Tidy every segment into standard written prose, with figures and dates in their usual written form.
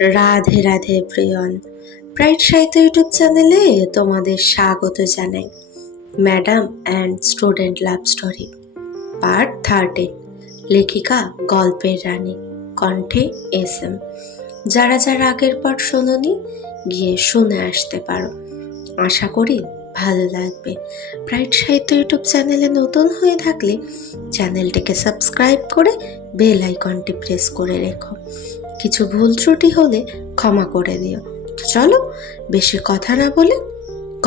Radhe Radhe প্রিয়ন, bright সাহিত্য YouTube চ্যানেলে তোমাদের স্বাগত জানাই। Madam and student love story part 13। লেখিকা গল্পের রানী, কণ্ঠে SM। যারা যারা আগের পার্ট শোনোনি গিয়ে শুনে আসতে পারো, আশা করি ভালো লাগবে। ব্রাইট সাহিত্য ইউটিউব চ্যানেলে নতুন হয়ে থাকলে চ্যানেলটিকে সাবস্ক্রাইব করে বেল আইকনটি প্রেস করে রেখো। কিছু ভুল ত্রুটি হলে ক্ষমা করে দিও। তো চলো বেশি কথা না বলে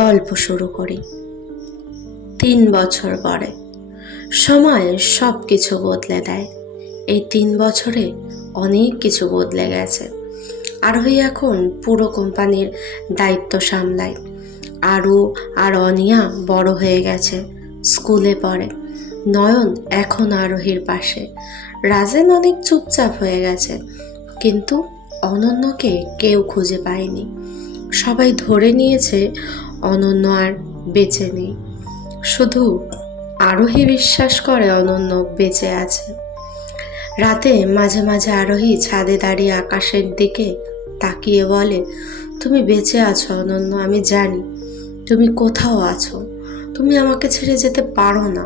গল্প শুরু করি। 3 বছর পরে সময় সব কিছু বদলে দেয়। এই 3 বছরে অনেক কিছু বদলে গেছে। আরোহী এখন পুরো কোম্পানির দায়িত্ব সামলায়। আরু আর অনিয়া বড় হয়ে গেছে, স্কুলে পড়ে। নয়ন এখন আরোহীর পাশে। রাজেন অনেক চুপচাপ হয়ে গেছে, কিন্তু অনন্যকে কেউ খুঁজে পায়নি। সবাই ধরে নিয়েছে অনন্য আর বেঁচে নেই। শুধু আরোহী বিশ্বাস করে অনন্য বেঁচে আছে। রাতে মাঝে মাঝে আরোহী ছাদে দাঁড়িয়ে আকাশের দিকে তাকিয়ে বলে, তুমি বেঁচে আছো অনন্য, আমি জানি তুমি কোথাও আছো। তুমি আমাকে ছেড়ে যেতে পারো না।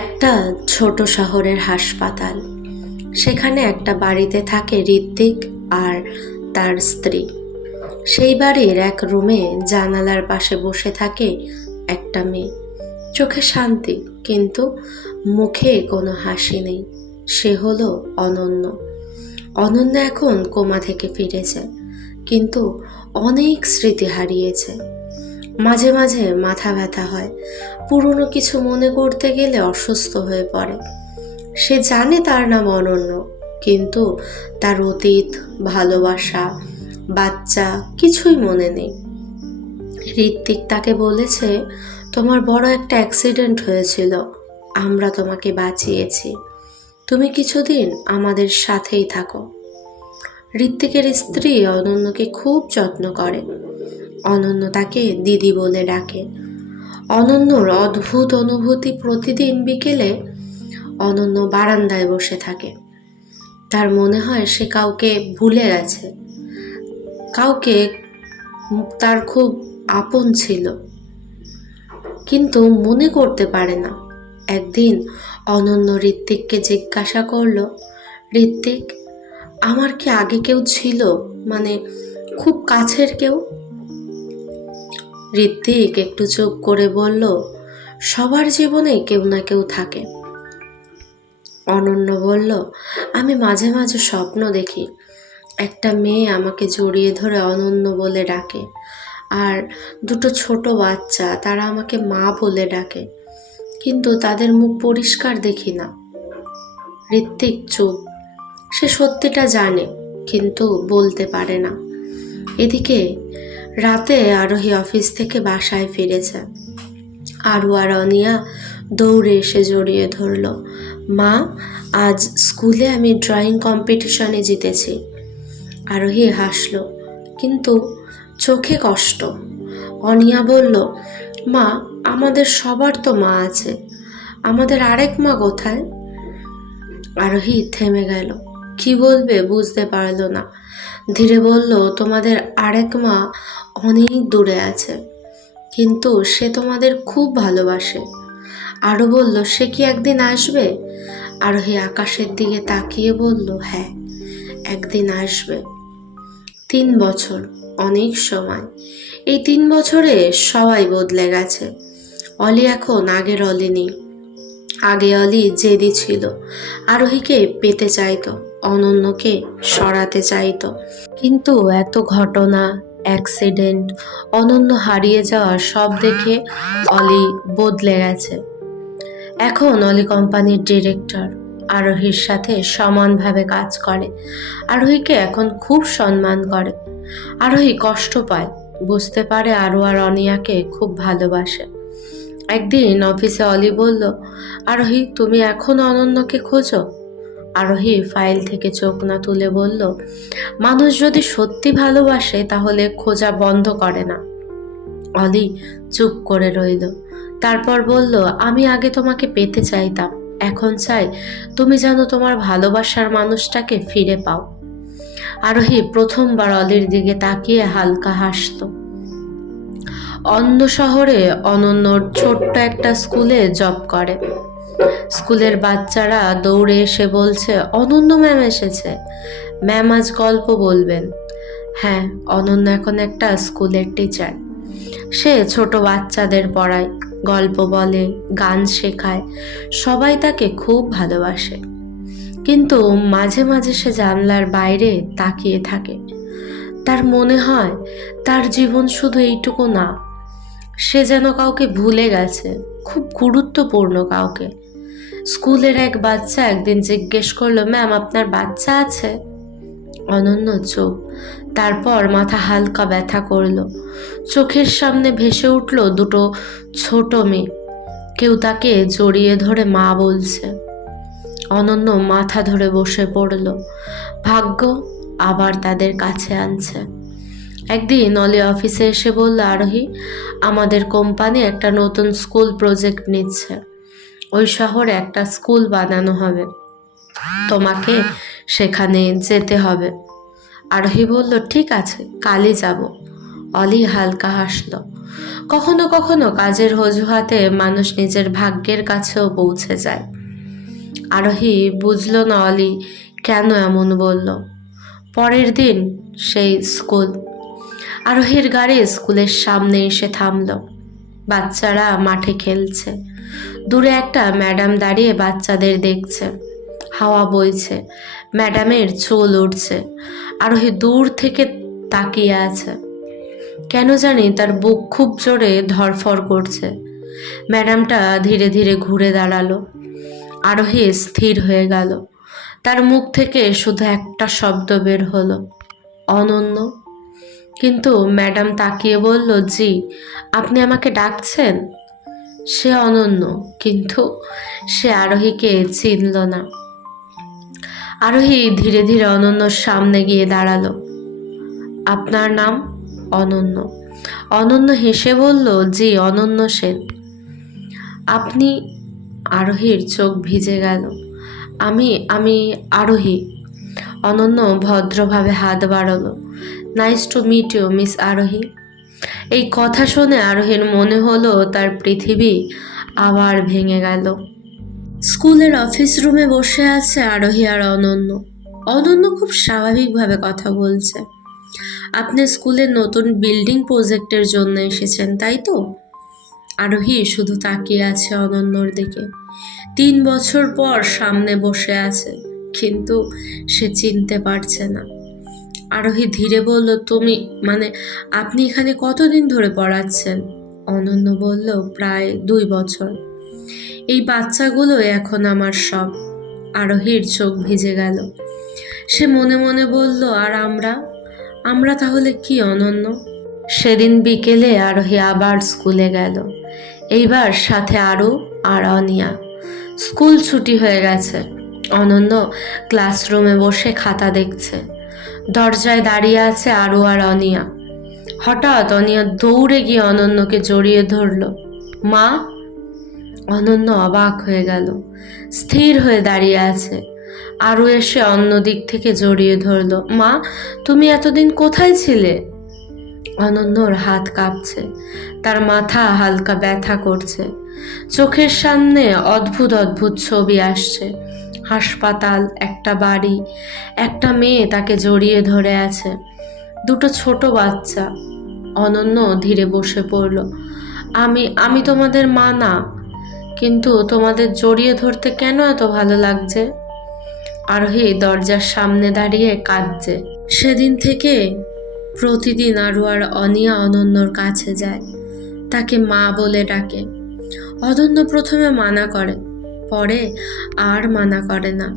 একটা ছোট শহরের হাসপাতাল। সেখানে একটা বাড়িতে থাকে ঋত্বিক আর তার স্ত্রী। সেই বাড়ির এক রুমে জানালার পাশে বসে থাকে একটা মেয়ে। চোখে শান্তি, কিন্তু মুখে কোনো হাসি নেই। সে হলো অনন্য। অনন্য এখন কোমা থেকে ফিরেছে, কিন্তু অনেক স্মৃতি হারিয়েছে। মাঝে মাঝে মাথা ব্যথা হয়, পুরনো কিছু মনে করতে গেলে অসুস্থ হয়ে পড়ে। সে জানে তার নাম অনন্য, কিন্তু তার অতীত, ভালোবাসা, বাচ্চা কিছুই মনে নেই। ঋত্বিক তাকে বলেছে, তোমার বড় একটা অ্যাক্সিডেন্ট হয়েছিল, আমরা তোমাকে বাঁচিয়েছি, তুমি কিছুদিন আমাদের সাথেই থাকো। ঋত্বিকের স্ত্রী অনন্যকে খুব যত্ন করে। অনন্য তাকে দিদি বলে ডাকে। অনন্যর অদ্ভুত অনুভূতি, প্রতিদিন বিকেলে অনন্য বারান্দায় বসে থাকে। তার মনে হয় সে কাউকে ভুলে গেছে, কাউকে তার খুব আপন ছিল, কিন্তু মনে করতে পারে না। একদিন অনন্য ঋত্বিককে জিজ্ঞাসা করলো, ঋত্বিক, আমার কি আগে কেউ ছিল, মানে খুব কাছের কেউ? ঋত্বিক একটু চুপ করে বলল, সবার জীবনে কেউ না কেউ থাকে। অনন্য বলল, আমি মাঝে মাঝে স্বপ্ন দেখি একটা মেয়ে আমাকে জড়িয়ে ধরে অনন্য বলে ডাকে, আর দুটো ছোট বাচ্চা, তারা আমাকে মা বলে ডাকে, কিন্তু তাদের মুখ পরিষ্কার দেখি না। ঋত্বিক চুপ। সে সত্যিটা জানে, কিন্তু বলতে পারে না। এদিকে রাতে আরোহী অফিস থেকে বাসায় ফিরেছে। আরু আর অনিয়া দৌড়ে এসে জড়িয়ে ধরল, মা, আজ স্কুলে আমি ড্রয়িং কম্পিটিশনে জিতেছি। আরোহী হাসল, কিন্তু চোখে কষ্ট। অনিয়া বলল, মা, আমাদের সবার তো মা আছে, আমাদের আরেক মা কোথায়? আরোহী থেমে গেল, কি বলবে বুঝতে পারল না। ধীরে বলল, তোমাদের আরেক মা অনেক দূরে আছে, কিন্তু সে তোমাদের খুব ভালোবাসে। আরও বলল, সে কি একদিন আসবে? আরোহী আকাশের দিকে তাকিয়ে বলল, হ্যাঁ, একদিন আসবে। 3 বছর, অনেক সময়। এই 3 বছরে সবাই বদলে গেছে। অলি এখন আগের অলি নেই। আগে অলি জেদি ছিল, আরোহীকে পেতে চাইতো, অনন্যকে সরাতে চাইতো। কিন্তু এত ঘটনা, অ্যাক্সিডেন্ট, অনন্য হারিয়ে যাওয়া সব দেখে অলি বদলে গেছে। এখন অলি কোম্পানির ডিরেক্টর, আরোহীর সাথে সমানভাবে কাজ করে। আরোহীকে এখন খুব সম্মান করে। আরোহী কষ্ট পায়, বুঝতে পারে আরু আর অনিয়াকে খুব ভালোবাসে। একদিন অফিসে অলি বলল, আরোহী, তুমি এখন অনন্যকে খোঁজো? আরোহী ফাইল থেকে চোখ না তুলে বলল, মানুষ যদি সত্যি ভালোবাসে তাহলে খোঁজা বন্ধ করে না। অলি চুপ করে রইল, তারপর বলল, আমি আগে তোমাকে পেতে চাইতাম, এখন চাই তুমি যেন তোমার ভালোবাসার মানুষটাকে ফিরে পাও। আরোহী প্রথমবার অলির দিকে তাকিয়ে হালকা হাসতো। অন্য শহরে অনন্যর ছোট্ট একটা স্কুলে জব করে। স্কুলের বাচ্চারা দৌড়ে এসে বলছে, অনন্য ম্যাম এসেছে, ম্যাম আজ গল্প বলবেন। হ্যাঁ, অনন্য এখন একটা স্কুলের টিচার। সে ছোট বাচ্চাদের পড়ায়, গল্প বলে, গান শেখায়, সবাই তাকে খুব ভালোবাসে। কিন্তু মাঝে মাঝে সে জানলার বাইরে তাকিয়ে থাকে। তার মনে হয় তার জীবন শুধু এইটুকু না, সে যেন কাউকে ভুলে গেছে, খুব গুরুত্বপূর্ণ কাউকে। স্কুলের এক বাচ্চা একদিন জিজ্ঞেস করলো, ম্যাম আপনার বাচ্চা আছে? অনন্য চুপ, তারপর মাথা হালকা ব্যথা করলো। চোখের সামনে ভেসে উঠল দুটো ছোট মেয়ে, কেউ তাকে জড়িয়ে ধরে মা বলছে। অনন্য মাথা ধরে বসে পড়ল, ভাগ্য আবার তাদের কাছে আনছে। একদিন অলি অফিসে এসে বলল, আরোহী, আমাদের কোম্পানি একটা নতুন স্কুল প্রজেক্ট নিচ্ছে, ওই শহরে একটা স্কুল বানানো হবে, তোমাকে সেখানে যেতে হবে। আরোহী বলল, ঠিক আছে, কালই যাব। অলি হালকা হাসল। কখনো কখনো কাজের অজুহাতে মানুষ নিজের ভাগ্যের কাছেও পৌঁছে যায়। আরোহী বুঝল না অলি কেন এমন বলল। পরের দিন সেই স্কুল। আরোহীর গাড়ি স্কুলের সামনে এসে থামল। বাচ্চারা মাঠে খেলছে। দূরে একটা ম্যাডাম দাঁড়িয়ে বাচ্চাদের দেখছে। হাওয়া বইছে, ম্যাডামের চুল উঠছে। আরোহী দূর থেকে তাকিয়ে আছে। কেন জানি তার বুক খুব জোরে ধড়ফড় করছে। ম্যাডামটা ধীরে ধীরে ঘুরে দাঁড়ালো। আরোহী স্থির হয়ে গেল। তার মুখ থেকে শুধু একটা শব্দ বের হলো, অনন্য। কিন্তু ম্যাডাম তাকিয়ে বলল, জি, আপনি আমাকে ডাকছেন? সে অনন্য, কিন্তু সে আরোহীকে চিনল না। আরোহী ধীরে ধীরে অনন্যর সামনে গিয়ে দাঁড়ালো। আপনার নাম? অনন্য। অনন্য হেসে বলল, জি, অনন্য সেন। আপনি? আরোহীর চোখ ভিজে গেল। আমি আমি আরোহী। অনন্য ভদ্রভাবে হাত বাড়ালো। Nice to meet you, miss Arohi. এই কথা শুনে আরোহীর মনে হলো তার পৃথিবী আবার ভেঙে গেল। স্কুলের অফিস রুমে বসে আছে আরোহী আর অনন্য। অনন্য খুব স্বাভাবিকভাবে কথা বলছে। আপনি স্কুলের নতুন বিল্ডিং প্রজেক্টের জন্য এসেছেন, তাই তো? আরোহী শুধু তাকিয়ে আছে অনন্যর দিকে। 3 বছর পর সামনে বসে আছে, কিন্তু সে চিনতে পারছে না। আরোহী ধীরে বলল, তুমি আপনি এখানে কতদিন ধরে পড়াচ্ছেন? অনন্য বলল, প্রায় 2 বছর। এই বাচ্চাগুলো এখন আমার সব। আরোহীর চোখ ভিজে গেল। সে মনে মনে বলল, আর আমরা তাহলে কি অনন্য? সেদিন বিকেলে আরোহী আবার স্কুলে গেল। এইবার সাথে আরু আর অনিয়া। স্কুল ছুটি হয়ে গেছে। অনন্য ক্লাসরুমে বসে খাতা দেখছে। দরজায় দাঁড়িয়ে আছে আরু আর অনিয়া। হঠাৎ অনিয়া দৌড়ে গিয়ে অনন্যকে জড়িয়ে ধরল। মা! অনন্য অবাক হয়ে গেল, স্থির হয়ে দাঁড়িয়ে আছে। আরু এসে অন্য দিক থেকে জড়িয়ে ধরল। মা, তুমি এতদিন কোথায় ছিলে? অনন্যর হাত কাঁপছে, তার মাথা হালকা ব্যথা করছে। চোখের সামনে অদ্ভুত অদ্ভুত ছবি আসছে। হাসপাতাল, একটা বাড়ি, একটা মেয়ে তাকে জড়িয়ে ধরে আছে, দুটো ছোট বাচ্চা। অনন্য ধীরে বসে পড়ল। আমি তোমাদের মা না, কিন্তু তোমাদের জড়িয়ে ধরতে কেন এত ভালো লাগছে? আরোহী দরজার সামনে দাঁড়িয়ে কাঁদছে। সেদিন থেকে প্রতিদিন আরু আর অনিয়া অনন্যর কাছে যায়, তাকে মা বলে ডাকে। অনন্য প্রথমে মানা করে, পরে আর মানা করে না।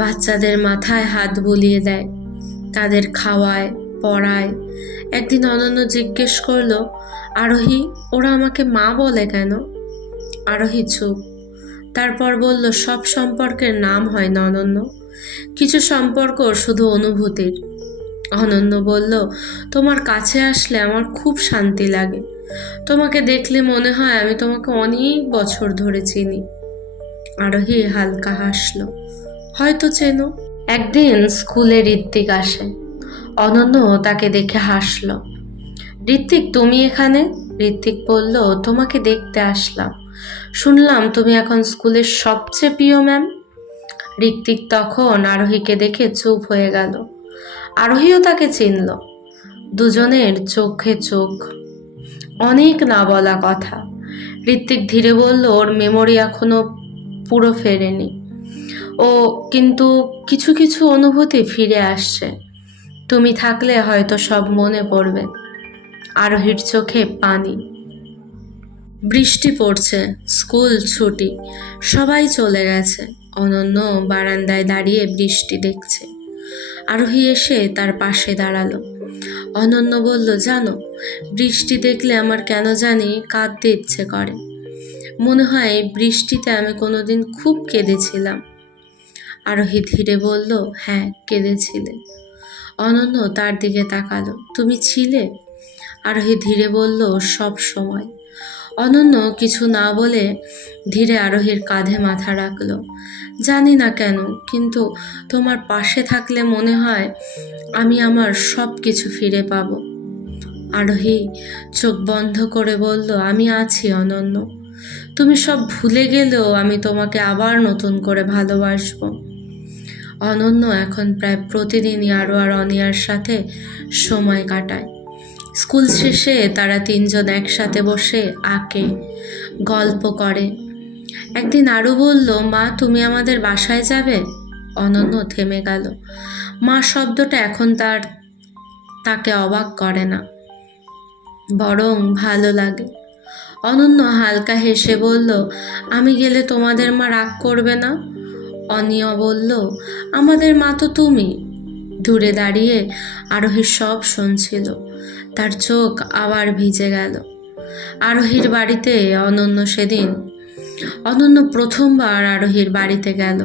বাচ্চাদের মাথায় হাত বুলিয়ে দেয়, তাদের খাওয়ায়, পড়ায়। একদিন অনন্য জিজ্ঞেস করলো, আরোহী, ওরা আমাকে মা বলে কেন? আরোহী চুপ। তারপর বলল, সব সম্পর্কের নাম হয় না অনন্য, কিছু সম্পর্ক শুধু অনুভূতির। অনন্য বলল, তোমার কাছে আসলে আমার খুব শান্তি লাগে। তোমাকে দেখলে মনে হয় আমি তোমাকে অনেক বছর ধরে চিনি। আরোহী হালকা হাসলো, হয়তো চেনো। একদিন স্কুলে ঋত্বিক আসে। অনন্য তাকে দেখে হাসল। ঋত্বিক, তুমি এখানে? ঋত্বিক বলল, তোমাকে দেখতে আসলাম। শুনলাম তুমি এখন স্কুলের সবচেয়ে প্রিয় ম্যাম। ঋত্বিক তখন আরোহীকে দেখে চুপ হয়ে গেল। আরোহীও তাকে চিনল। দুজনের চোখে চোখ, অনেক না বলা কথা। ঋত্বিক ধীরে বলল, ওর মেমোরি এখনো পুরো ফেরেনি। ও কিন্তু কিছু কিছু অনুভূতি ফিরে আসছে। তুমি থাকলে হয়তো সব মনে পড়বে। আরোহীর চোখে পানি। বৃষ্টি পড়ছে, স্কুল ছুটি, সবাই চলে গেছে। অনন্য বারান্দায় দাঁড়িয়ে বৃষ্টি দেখছে। আরোহী এসে তার পাশে দাঁড়ালো। অনন্য বলল, জানো, বৃষ্টি দেখলে আমার কেন জানি কাঁদতে ইচ্ছে করে। মনে হয় বৃষ্টিতে আমি কোনোদিন খুব কেঁদেছিলাম। আরোহী ধীরে বলল, হ্যাঁ, কেঁদেছিলে। অনন্য তার দিকে তাকালো। তুমি ছিলে? আরোহী ধীরে বলল, সব সময়। অনন্য কিছু না বলে ধীরে আরোহীর কাঁধে মাথা রাখল। জানি না কেন, কিন্তু তোমার পাশে থাকলে মনে হয় আমি আমার সব কিছু ফিরে পাবো। আরোহী চোখ বন্ধ করে বলল, আমি আছি অনন্য। তুমি সব ভুলে গেলেও আমি তোমাকে আবার নতুন করে ভালোবাসবো। অনন্য এখন প্রায় প্রতিদিনই আরও আর অনিয়ার সাথে সময় কাটায়। স্কুল শেষে তারা তিনজন একসাথে বসে আঁকে, গল্প করে। একদিন আরও বলল, মা, তুমি আমাদের বাসায় যাবে? অনন্য থেমে গেল। মা শব্দটা এখন তাকে অবাক করে না, বরং ভালো লাগে। অনন্য হালকা হেসে বলল, আমি গেলে তোমাদের মা রাগ করবে না? অনিয়া বলল, আমাদের মা তো তুমি। দূরে দাঁড়িয়ে আরোহী সব শুনছিল। তার চোখ আবার ভিজে গেল। আরোহীর বাড়িতে অনন্য প্রথমবার আরোহীর বাড়িতে গেল।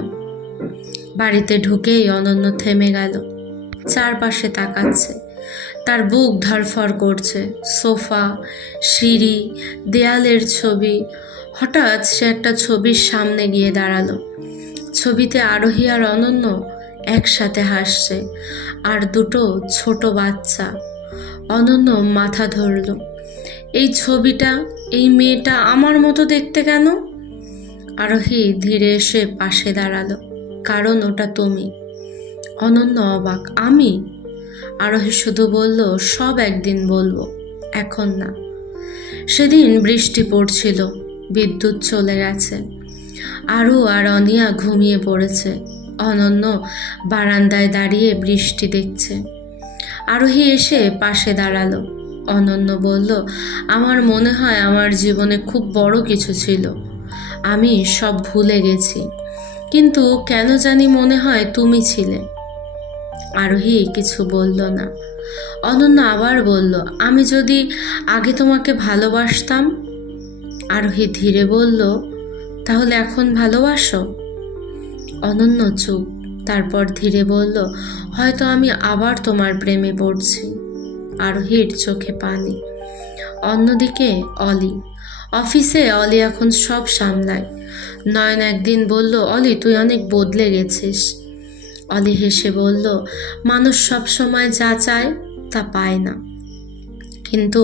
বাড়িতে ঢুকেই অনন্য থেমে গেল। চারপাশে তাকাচ্ছে। তার বুক ধড়ফড় করছে। সোফা, সিঁড়ি, দেয়ালের ছবি। হঠাৎ সে একটা ছবির সামনে গিয়ে দাঁড়ালো। ছবিতে আরোহী আর অনন্য একসাথে হাসছে, আর দুটো ছোট বাচ্চা। অনন্য মাথা ধরল। এই ছবিটা, এই মেয়েটা আমার মতো দেখতে কেন? আরোহী ধীরে এসে পাশে দাঁড়ালো। কারণ ওটা তুমি। অনন্য অবাক। আমি? আরোহী শুধু বলল, সব একদিন বলবো, এখন না। সেদিন বৃষ্টি পড়ছিল, বিদ্যুৎ চলে গেছে। আরু আর অনিয়া ঘুমিয়ে পড়েছে। অনন্য বারান্দায় দাঁড়িয়ে বৃষ্টি দেখছে। আরোহী এসে পাশে দাঁড়ালো। অনন্য বলল, আমার মনে হয় আমার জীবনে খুব বড় কিছু ছিল, আমি সব ভুলে গেছি, কিন্তু কেন জানি মনে হয় তুমি ছিলে। আরোহী কিছু বলল না। অনন্য আবার বলল, আমি যদি আগে তোমাকে ভালোবাসতাম? আরোহী ধীরে বলল, তাহলে এখন ভালোবাসো? অনন্য চুপ। তারপর ধীরে বলল, হয়তো আমি আবার তোমার প্রেমে পড়ছি। আরোহীর চোখে পানি। অন্যদিকে অলি। অফিসে অলি এখন সব সামলায়। নয়ন একদিন বলল, অলি, তুই অনেক বদলে গেছিস। অলি হেসে বলল, মানুষ সব সময় যা চায় তা পায় না, কিন্তু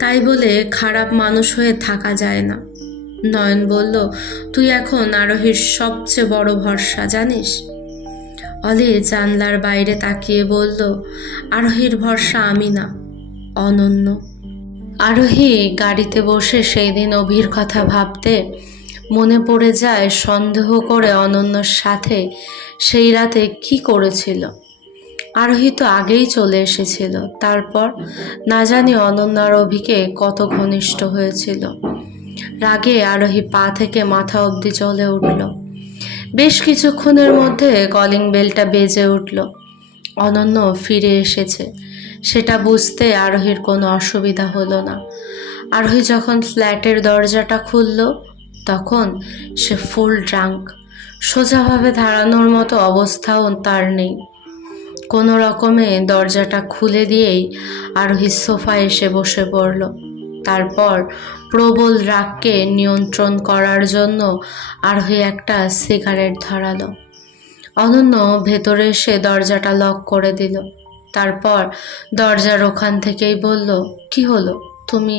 তাই বলে খারাপ মানুষ হয়ে থাকা যায় না। নয়ন বলল, তুই এখন আরোহীর সবচেয়ে বড় ভরসা, জানিস? অলি জানলার বাইরে তাকিয়ে বলল, আরোহীর ভরসা আমি না, অনন্য। আরোহী গাড়িতে বসে সেই দিন অভির কথা ভাবতে মনে পড়ে যায় সন্দেহ করে অনন্যর সাথে সেই রাতে কি করেছিল। আরোহী তো আগেই চলে এসেছিল। তারপর না জানি অনন্য আর অভিকে কত ঘনিষ্ঠ হয়েছিল। রাগে আরোহী পা থেকে মাথা অবধি জ্বলে উঠল। বেশ কিছুক্ষণের মধ্যে কলিং বেলটা বেজে উঠল। অনন্য ফিরে এসেছে সেটা বুঝতে আরোহীর কোনো অসুবিধা হলো না। আরোহী যখন ফ্ল্যাটের দরজাটা খুলল, তখন সে ফুল ড্রাঙ্ক। সোজাভাবে দাঁড়ানোর মতো অবস্থাও তার নেই। কোনো রকমে দরজাটা খুলে দিয়েই আরোহী সোফায় এসে বসে পড়ল। তারপর প্রবল রাগকে নিয়ন্ত্রণ করার জন্য আরোহী একটা সিগারেট ধরালো। অনন্য ভেতরে এসে দরজাটা লক করে দিল। তারপর দরজার ওখান থেকেই বলল, কি হলো, তুমি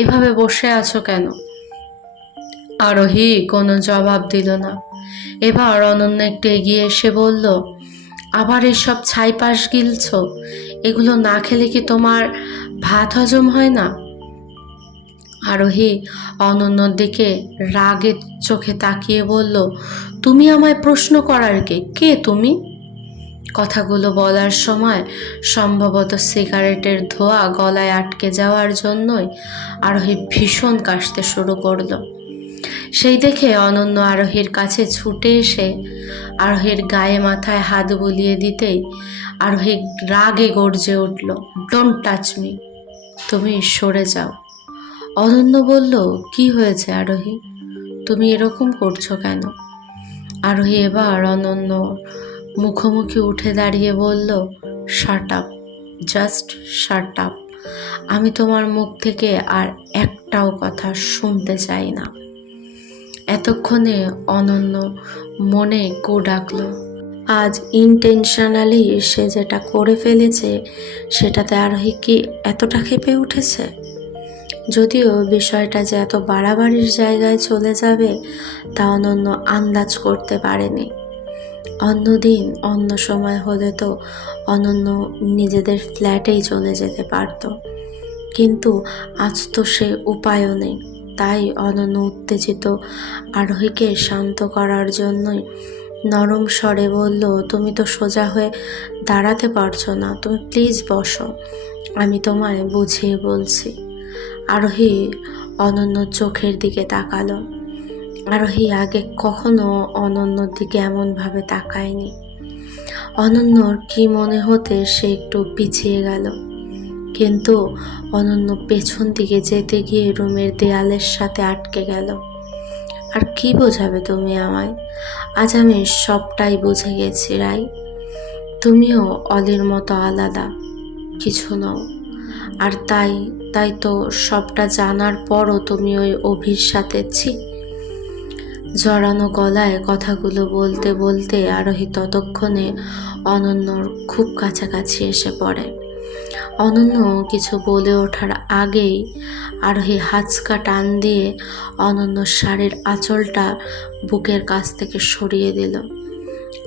এভাবে বসে আছো কেন? আরোহী কোনো জবাব দিল না। এবার অনন্য একটু এগিয়ে এসে বলল, আবার এসব ছাইপাশ গিলছ? এগুলো না খেলে কি তোমার ভাত হজম হয় না? আরোহী অনন্যর দিকে রাগে চোখে তাকিয়ে বলল, তুমি আমায় প্রশ্ন করার কে তুমি? কথাগুলো বলার সময় সম্ভবত সিগারেটের ধোঁয়া গলায় আটকে যাওয়ার জন্যই আরোহী ভীষণ কাশতে শুরু করলো। সেই দেখে অনন্য আরোহীর কাছে ছুটে এসে আরোহীর গায়ে মাথায় হাত বুলিয়ে দিতেই আরোহী রাগে গর্জে উঠল, ডোন্ট টাচ মি, তুমি সরে যাও। অনন্য বলল, কি হয়েছে আরোহী, তুমি এরকম করছো কেন? আরোহী এবার অনন্য মুখোমুখি উঠে দাঁড়িয়ে বলল, shut up, just shut up. আমি তোমার মুখ থেকে আর একটাও কথা শুনতে চাই না। এতক্ষণে অনন্য মনে কো ডাকল, আজ ইনটেনশনালি সে যেটা করে ফেলেছে সেটাতে আরোহী কি এতটা ক্ষেপে উঠেছে? যদিও বিষয়টা যে এত বাড়াবাড়ির জায়গায় চলে যাবে তা অনন্য আন্দাজ করতে পারেনি। অন্যদিন অন্য সময় হলে তো অনন্য নিজেদের ফ্ল্যাটেই চলে যেতে পারত, কিন্তু আজ তো সে উপায়ও নেই। তাই অনন্য উত্তেজিত আরোহীকে শান্ত করার জন্যই নরম স্বরে বলল, তুমি তো সোজা হয়ে দাঁড়াতে পারছো না, তুমি প্লিজ বসো, আমি তোমায় বুঝিয়ে বলছি। আরোহী অনন্য চোখের দিকে তাকালো। আরোহী আগে কখনো অনন্যর দিকে এমনভাবে তাকায়নি। অনন্যর কি মনে হতে সে একটু পিছিয়ে গেল, কিন্তু অনন্য পেছন দিকে যেতে গিয়ে রুমের দেয়ালের সাথে আটকে গেল। আর কি বোঝাবে তুমি আমায়? আজ আমি সবটাই বুঝে গেছি রাই। তুমিও অলির মতো আলাদা কিছু নও। আর তাই তো সবটা জানার পরও তুমি ওই অভির সাথে ছি। জড়ানো গলায় কথাগুলো বলতে বলতে আরোহী ততক্ষণে অনন্যর খুব কাছাকাছি এসে পড়ে। অনন্য কিছু বলে ওঠার আগেই আরোহী হাঁচকা টান দিয়ে অনন্যর শাড়ির আঁচলটা বুকের কাছ থেকে সরিয়ে দিল,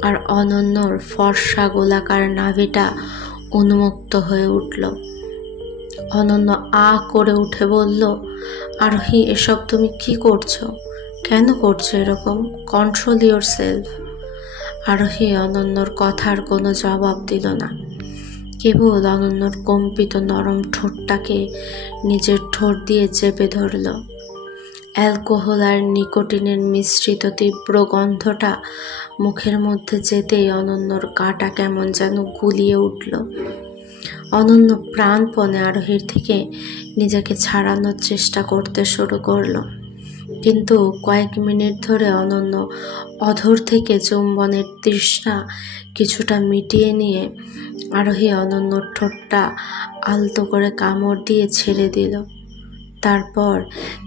আর অনন্যর ফর্সা গোলাকার নাভিটা উন্মুক্ত হয়ে উঠল। অনন্য আ করে উঠে বলল, আরোহী, এসব তুমি কি করছো? কেন করছো এরকম? Control your self. আরোহী অনন্যর কথার কোনো জবাব দিল না, কেবল অনন্যর কম্পিত নরম ঠোঁটটাকে নিজের ঠোঁট দিয়ে চেপে ধরল। অ্যালকোহল আর নিকোটিনের মিশ্রিত তীব্র গন্ধটা মুখের মধ্যে যেতেই অনন্যর গাটা কেমন যেন গুলিয়ে উঠল। অনন্য প্রাণপণে আরোহীর থেকে নিজেকে ছাড়ানোর চেষ্টা করতে শুরু করলো, কিন্তু কয়েক মিনিট ধরে অনন্য অধর থেকে চুম্বনের তৃষ্ণা কিছুটা মিটিয়ে নিয়ে আরোহী অনন্যর ঠোঁটটা আলতো করে কামড় দিয়ে ছেড়ে দিল। তারপর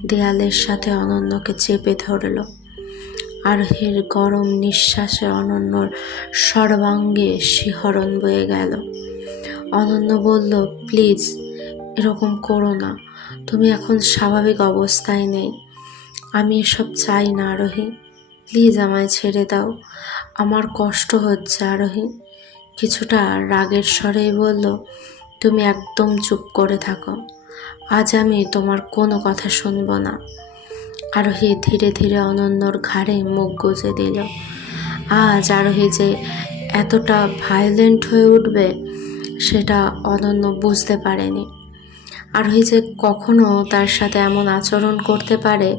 দেয়ালের সাথে অনন্যকে চেপে ধরল। আরোহীর গরম নিঃশ্বাসে অনন্যর সর্বাঙ্গে শিহরণ বয়ে গেল। অনন্য বলল, প্লিজ এরকম করো না, তুমি এখন স্বাভাবিক অবস্থায় নেই। আমি এসব চাই না আরোহী, প্লিজ আমায় ছেড়ে দাও, আমার কষ্ট হচ্ছে। আরোহী কিছুটা রাগের স্বরেই বলল, তুমি একদম চুপ করে থাকো, আজ আমি তোমার কোনো কথা শুনব না। আরোহী ধীরে ধীরে অনন্যর ঘাড়ে মুখ গুজে দিল। আজ আরোহী যে এতটা ভায়োলেন্ট হয়ে উঠবে সেটা অনন্য বুঝতে পারেনি। আরোহী যে কখনো তার সাথে এমন আচরণ করতে পারে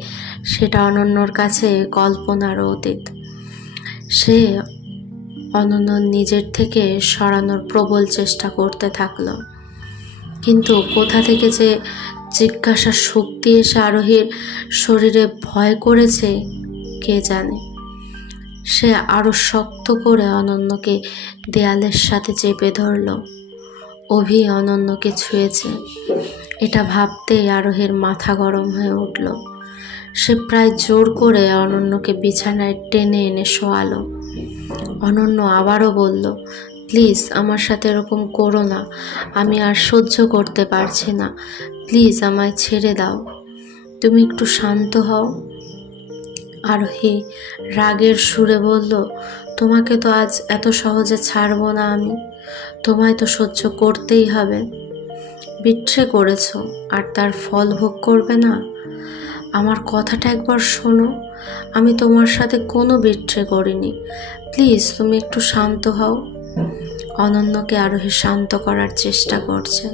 সেটা অনন্যর কাছে কল্পনারও অতীত। সে অনন্য নিজের থেকে সরানোর প্রবল চেষ্টা করতে থাকলো, কিন্তু কোথা থেকে যে জিজ্ঞাসার শক্তি এসে আরোহীর শরীরে ভয় করেছে কে জানে। সে আরো শক্ত করে অনন্যকে দেয়ালের সাথে চেপে ধরল। অভি অনন্যকে ছুঁয়েছে, এটা ভাবতেই আরোহীর মাথা গরম হয়ে উঠল। সে প্রায় জোর করে অনন্যকে বিছানায় টেনে এনে শোয়ালো। অনন্য আবারও বলল, প্লিজ আমার সাথে এরকম করো না, আমি আর সহ্য করতে পারছি না, প্লিজ আমায় ছেড়ে দাও, তুমি একটু শান্ত হও। আরোহী রাগের সুরে বলল, তোমাকে তো আজ এত সহজে ছাড়বো না আমি, তোমায় তো সহ্য করতেই হবে। বিট্রে করেছো আর তার ফল ভোগ করবে না? আমার কথাটা একবার শোনো, আমি তোমার সাথে কোনো বিট্রে করিনি, প্লিজ তুমি একটু শান্ত হও। অনন্যকে আরোহী শান্ত করার চেষ্টা করছে,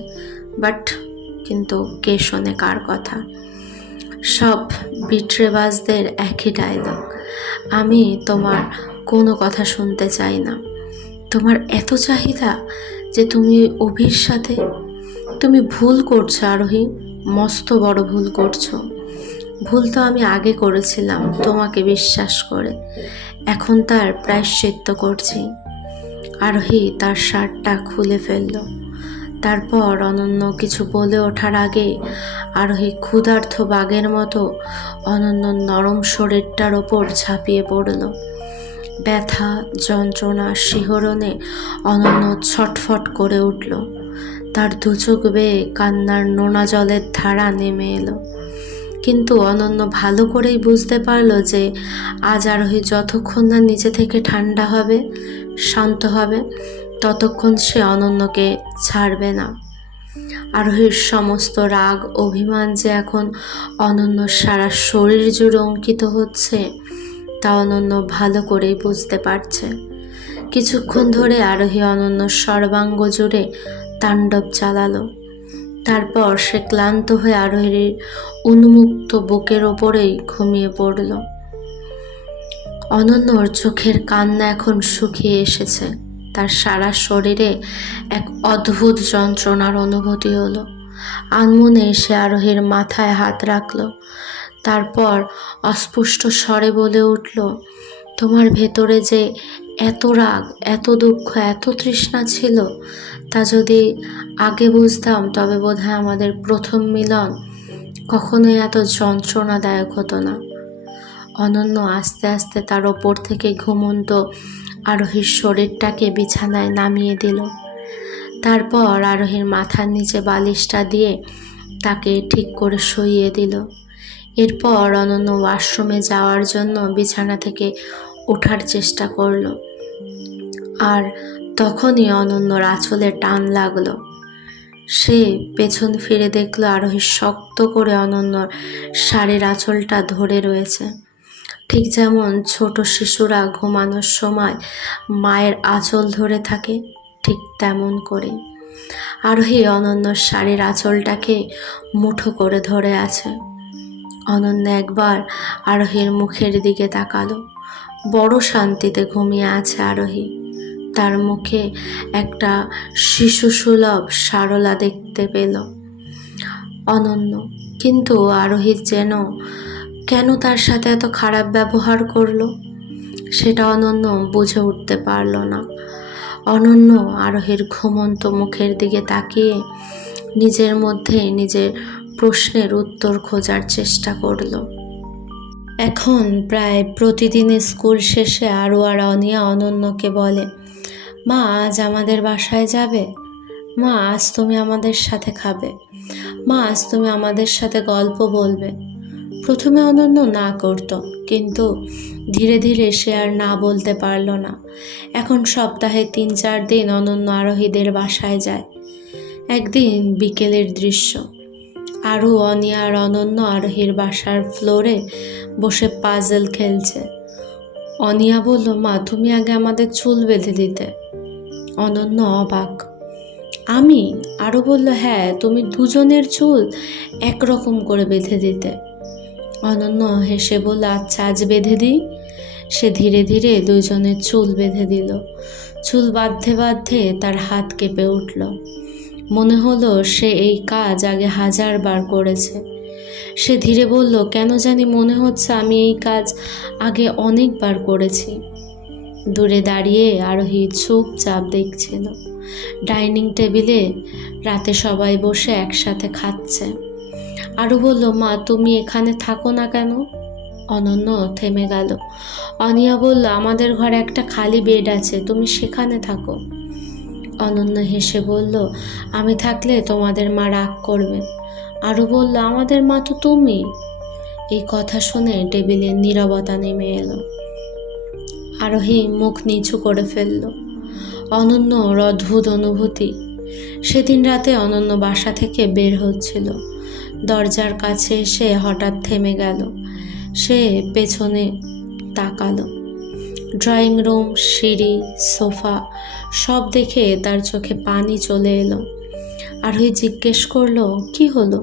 কিন্তু কে শোনে কার কথা? সব বিট্রেবাজদের একই ডায়লগ, আমি তোমার কোনো কথা শুনতে চাই না। তোমার এত চাহিদা যে তুমি অভির সাথে, তুমি ভুল করছো আরোহী, মস্ত বড় ভুল করছো। ভুল তো আমি আগে করেছিলাম তোমাকে বিশ্বাস করে, এখন তার প্রায়শ্চিত্ত করছি। আরোহী তার শার্টটা খুলে ফেলল। তারপর অনন্য কিছু বলে ওঠার আগে আরোহী ক্ষুধার্ত বাঘের মতো অনন্য নরম শরীরটার ওপর ঝাঁপিয়ে পড়ল। ব্যথা, যন্ত্রণা, শিহরণে অনন্য ছটফট করে উঠল। তার দুচোখ বেয়ে কান্নার নোনা জলের ধারা নেমে এলো। কিন্তু অনন্য ভালো করেই বুঝতে পারল যে আজ আরোহী যতক্ষণ না নিজে থেকে ঠান্ডা হবে, শান্ত হবে, ততক্ষণ সে অনন্যকে ছাড়বে না। আরোহীর সমস্ত রাগ, অভিমান যে এখন অনন্য সারা শরীর জুড়ে অঙ্কিত হচ্ছে, তা অনন্য ভালো করেই বুঝতে পারছে। কিছুক্ষণ ধরে আরোহী অনন্য সর্বাঙ্গ জুড়ে তাণ্ডব চালালো। তারপর সে ক্লান্ত হয়ে আরোহীর উন্মুক্ত বুকের ওপরেই ঘুমিয়ে পড়ল। অনন্যর চোখের কান্না এখন শুকিয়ে এসেছে। তার সারা শরীরে এক অদ্ভুত যন্ত্রণার অনুভূতি হলো। আনমনে সে আরোহীর মাথায় হাত রাখল। তারপর অস্পষ্ট স্বরে বলে উঠল, তোমার ভেতরে যে এত রাগ, এত দুঃখ, এত তৃষ্ণা ছিল, তা যদি আগে বুঝতাম তবে বোধহয় আমাদের প্রথম মিলন কখনোই এত যন্ত্রণাদায়ক হতো না। অনন্য আস্তে আস্তে তার ওপর থেকে ঘুমন্ত আরোহীর শরীরটাকে বিছানায় নামিয়ে দিল। তারপর আরোহীর মাথার নিচে বালিশটা দিয়ে তাকে ঠিক করে শুইয়ে দিল। এরপর অনন্য ওয়াশরুমে যাওয়ার জন্য বিছানা থেকে ওঠার চেষ্টা করল। আর তখনই অনন্যর আঁচলে টান লাগলো। সে পেছন ফিরে দেখলো আরোহী শক্ত করে অনন্যর শাড়ির আঁচলটা ধরে রয়েছে, ঠিক যেমন ছোট শিশুরা ঘুমানোর সময় মায়ের আঁচল ধরে থাকে, ঠিক তেমন করে আরোহী অনন্যর শাড়ির আঁচলটাকে মুঠো করে ধরে আছে। অনন্য একবার আরোহীর মুখের দিকে তাকালো। বড় শান্তিতে ঘুমিয়ে আছে আরোহী। তার মুখে একটা শিশুসুলভ সারলা দেখতে পেল অনন্য, কিন্তু আরোহী কেন তার সাথে এত খারাপ ব্যবহার করলো সেটা অনন্য বুঝে উঠতে পারল না। অনন্য আরোহীর ঘুমন্ত মুখের দিকে তাকিয়ে নিজের মধ্যে নিজের প্রশ্নের উত্তর খোঁজার চেষ্টা করল। এখন প্রায় প্রতিদিন স্কুল শেষে আরু আর অনিয়া অনন্যকে বলে, মা আজ আমাদের বাসায় যাবে, মা আজ তুমি আমাদের সাথে খাবে, মা আজ তুমি আমাদের সাথে গল্প বলবে। প্রথমে অনন্য না করত, কিন্তু ধীরে ধীরে সে আর না বলতে পারল না। এখন সপ্তাহে 3-4 দিন অনন্য আরোহীদের বাসায় যায়। একদিন বিকেলের দৃশ্য, আরু, অনিয়া আর অনন্য আরোহীর বাসার ফ্লোরে বসে পাজল খেলছে। অনিয়া বলল, মা তুমি আগে আমাদের চুল বেঁধে দিতে। অনন্য অবাক। আমি? আরও বলল, হ্যাঁ, তুমি দুজনের চুল একরকম করে বেঁধে দিতে। অনন্য হেসে বলল, আচ্ছা আজ বেঁধে দিই। সে ধীরে ধীরে দুজনের চুল বেঁধে দিল। চুল বাঁধতে বাঁধতে তার হাত কেঁপে উঠল। মনে হলো সে এই কাজ আগে 1000 বার করেছে। সে ধীরে বলল, কেন জানি মনে হচ্ছে আমি এই কাজ আগে অনেকবার করেছি। দূরে দাঁড়িয়ে আরোহী চুপচাপ দেখছিল। ডাইনিং টেবিলে রাতে সবাই বসে একসাথে খাচ্ছে। আরু বলল, মা তুমি এখানে থাকো না কেন? অনন্য থেমে গেল। অনিয়া বলল, আমাদের ঘরে একটা খালি বেড আছে, তুমি সেখানে থাকো। অনন্য হেসে বলল, আমি থাকলে তোমাদের মা রাগ করবে। আরও বলল, আমাদের মা তো তুমি। এই কথা শুনে টেবিলের নীরবতা নেমে এলো। আরোহী মুখ নিচু করে ফেলল। অনন্য অদ্ভুত অনুভূতি। সেদিন রাতে অনন্য বাসা থেকে বের হচ্ছিল। দরজার কাছে এসে হঠাৎ থেমে গেল। সে পেছনে তাকালো। ড্রয়িং রুম, সিঁড়ি, সোফা সব দেখে তার চোখে পানি চলে এলো। আরোহী জিজ্ঞেস করলো, কি হলো?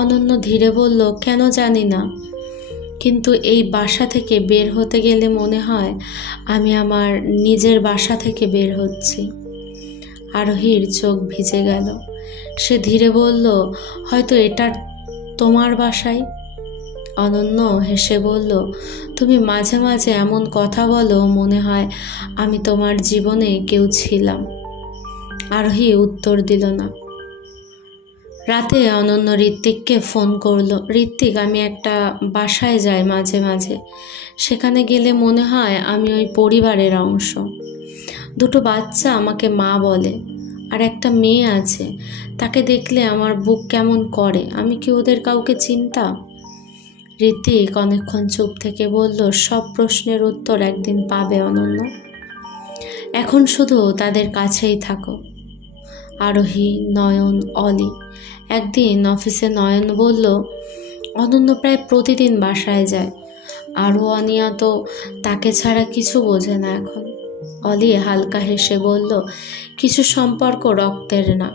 অনন্য ধীরে বলল, কেন জানি না, কিন্তু এই বাসা থেকে বের হতে গেলে মনে হয় আমি আমার নিজের বাসা থেকে বের হচ্ছি। আরোহীর চোখ ভিজে গেল। সে ধীরে বলল, হয়তো এটা তোমার বাসাই। অনন্য হেসে বলল, তুমি মাঝে মাঝে এমন কথা বলো মনে হয় আমি তোমার জীবনে কেউ ছিলাম। আরোহী উত্তর দিল না। রাতে অনন্য ঋত্বিককে ফোন করলো। ঋত্বিক, আমি একটা বাসায় যাই মাঝে মাঝে। সেখানে গেলে মনে হয় আমি ওই পরিবারের অংশ। দুটো বাচ্চা আমাকে মা বলে, আর একটা মেয়ে আছে, তাকে দেখলে আমার বুক কেমন করে। আমি কি ওদের কাউকে চিনতাম? ঋত্বিক অনেকক্ষণ চুপ থেকে বলল, সব প্রশ্নের উত্তর একদিন পাবে অনন্য, এখন শুধু তাদের কাছেই থাকো। আরোহী, নয়ন, অলি। একদিন অফিসে নয়ন বলল, অনন্য প্রায় প্রতিদিন বাসায় যায়, আরও অনিয়া তো তাকে ছাড়া কিছু বোঝে না এখন। অলি হালকা হেসে বলল, কিছু সম্পর্ক রক্তের না,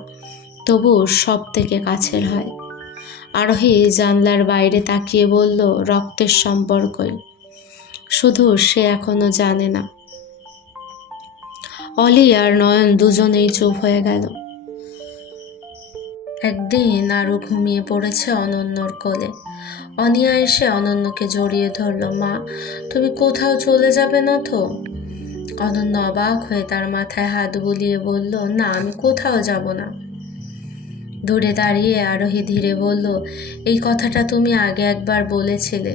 তবু সব থেকে কাছের হয়। আরোহী জানলার বাইরে তাকিয়ে বলল, রক্তের সম্পর্কই, শুধু সে এখনো জানে না। অলি আর নয়ন দুজনেই চুপ হয়ে গেল। একদিন আরও ঘুমিয়ে পড়েছে অনন্যর কোলে। অনিয়া এসে অনন্যকে জড়িয়ে ধরল। মা, তুমি কোথাও চলে যাবে না তো? অনন্য অবাক হয়ে তার মাথায় হাত বুলিয়ে বলল, না, আমি কোথাও যাব না। দূরে দাঁড়িয়ে আরোহী ধীরে বলল, এই কথাটা তুমি আগে একবার বলেছিলে,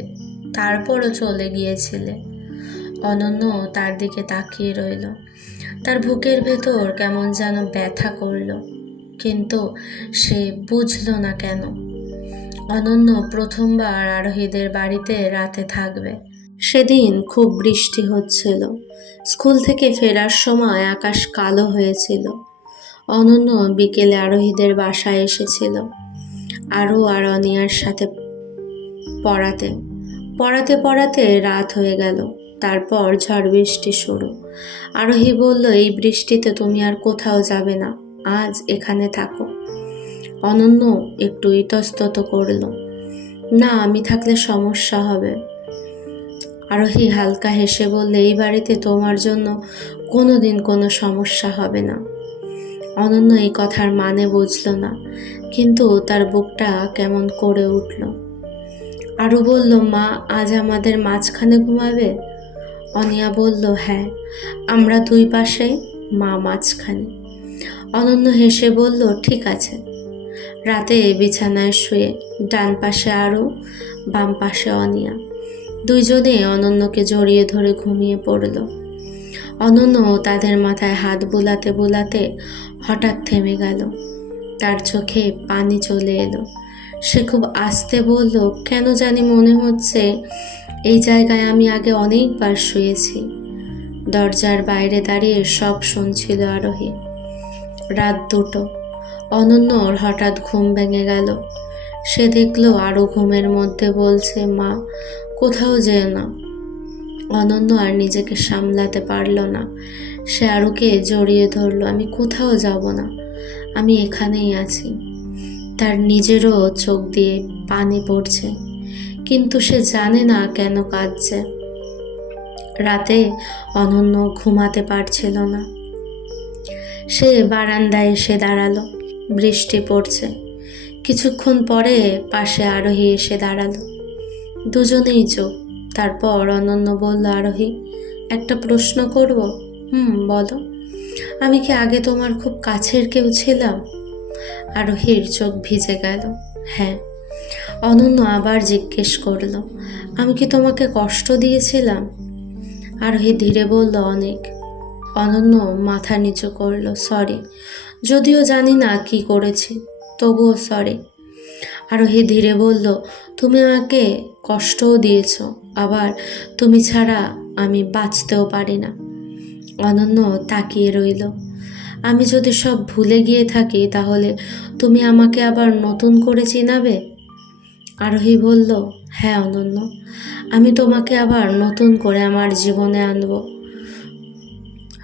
তারপরও চলে গিয়েছিলে। অনন্য তার দিকে তাকিয়ে রইল। তার বুকের ভেতর কেমন যেন ব্যথা করল, কিন্তু সে বুঝল না কেন। অনন্য প্রথমবার আরোহীদের বাড়িতে রাতে থাকবে। সেদিন খুব বৃষ্টি হচ্ছিল। স্কুল থেকে ফেরার সময় আকাশ কালো হয়েছিল। অনন্য বিকেলে আরোহীদের বাসায় এসেছিল আরও আর অনিয়ার সাথে পড়াতে পড়াতে পড়াতে রাত হয়ে গেল। তারপর ঝড় বৃষ্টি শুরু। আরোহী বলল, এই বৃষ্টিতে তুমি আর কোথাও যাবে না, আজ এখানে থাকো। অনন্য একটু ইতস্তত করল, না, আমি থাকলে সমস্যা হবে। আরোহী হালকা হেসে বললে, এই বাড়িতে তোমার জন্য কোনোদিন কোনো সমস্যা হবে না। অনন্য এই কথার মানে বুঝল না, কিন্তু তার বুকটা কেমন করে উঠল। আরও বলল, মা, আজ আমাদের মাঝখানে ঘুমাবে? অনিয়া বলল, হ্যাঁ, আমরা দুই পাশেই, মা মাঝখানে। অনন্য হেসে বলল, ঠিক আছে। রাতে বিছানায় শুয়ে ডান পাশে আরও, বাম পাশে অনিয়া, দুইজনে অনন্যকে জড়িয়ে ধরে ঘুমিয়ে পড়ল। অনন্য তাদের মাথায় হাত বুলাতে বুলাতে হঠাৎ থেমে গেল। তার চোখে পানি চলে এলো। সে খুব আস্তে বলল, কেন জানি মনে হচ্ছে এই জায়গায় আমি আগে অনেকবার শুয়েছি। দরজার বাইরে দাঁড়িয়ে সব শুনছিল আরোহী। রাত 2টো। অনন্যর হঠাৎ ঘুম ভেঙে গেল। সে দেখলো আরও ঘুমের মধ্যে বলছে, মা, কোথাও যেও না। অনন্য আর নিজেকে সামলাতে পারল না। সে আরুকে জড়িয়ে ধরল, আমি কোথাও যাব না, আমি এখানেই আছি। তার নিজেরও চোখ দিয়ে পানি পড়ছে, কিন্তু সে জানে না কেন কাঁদছে। রাতে অনন্য ঘুমাতে পারছিল না। সে বারান্দায় এসে দাঁড়ালো। বৃষ্টি পড়ছে। কিছুক্ষণ পরে পাশে আরোহী এসে দাঁড়ালো। দুজনেই চুপ। তারপর অনন্য বলল, আরোহী, একটা প্রশ্ন করব? বলো। আমি কি আগে তোমার খুব কাছের কেউ ছিলাম? আরোহীর চোখ ভিজে গেল। হ্যাঁ। অনন্য আবার জিজ্ঞেস করল, আমি কি তোমাকে কষ্ট দিয়েছিলাম? আরোহী ধীরে বলল, অনেক। অনন্য মাথা নিচু করলো। সরি, যদিও জানি না কি করেছি, তবুও সরি। আরোহী ধীরে বলল, তুমি আমাকে কষ্টও দিয়েছ, আবার তুমি ছাড়া আমি বাঁচতেও পারি না। অনন্য তাকিয়ে রইল। আমি যদি সব ভুলে গিয়ে থাকি তাহলে তুমি আমাকে আবার নতুন করে চিনাবে? আরোহী বলল, হ্যাঁ অনন্য, আমি তোমাকে আবার নতুন করে আমার জীবনে আনব।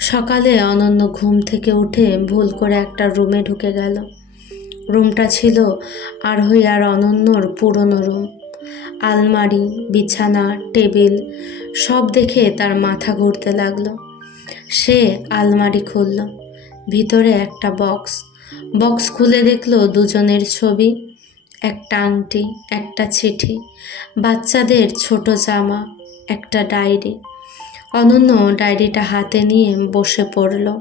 সকালে অনন্য ঘুম থেকে উঠে ভুল করে একটা রুমে ঢুকে গেল। রুমটা ছিল আরোহী আর অনন্যর পুরনো রুম। আলমারি, বিছানা, টেবিল সব দেখে তার মাথা ঘুরতে লাগলো। সে আলমারি খুলল। ভিতরে একটা বক্স খুলে দেখলো দুজনের ছবি, একটা আংটি, একটা চিঠি, বাচ্চাদের ছোট জামা, একটা ডায়েরি। অনন্য ডায়েরিটা হাতে নিয়ে বসে পড়ল।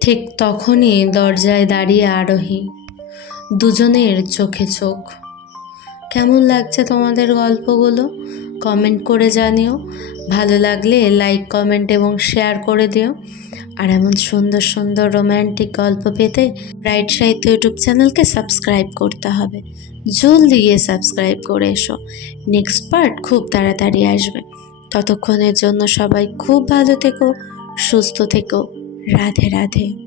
ঠিক তখনই দরজায় দাঁড়িয়ে আরোহী। দুজনের চোখে চোখ। কেমন লাগছে তোমাদের গল্পগুলো? কমেন্ট করে জানিও। ভালো লাগলে লাইক, কমেন্ট এবং শেয়ার করে দিও। আর এমন সুন্দর সুন্দর রোম্যান্টিক গল্প পেতে ব্রাইট সাহিত্য ইউটিউব চ্যানেলকে সাবস্ক্রাইব করতে হবে। জলদি গিয়ে সাবস্ক্রাইব করে এসো। নেক্সট পার্ট খুব তাড়াতাড়ি আসবে। ততক্ষণের জন্য সবাই খুব ভালো থেকো, সুস্থ থেকো। রাধে রাধে।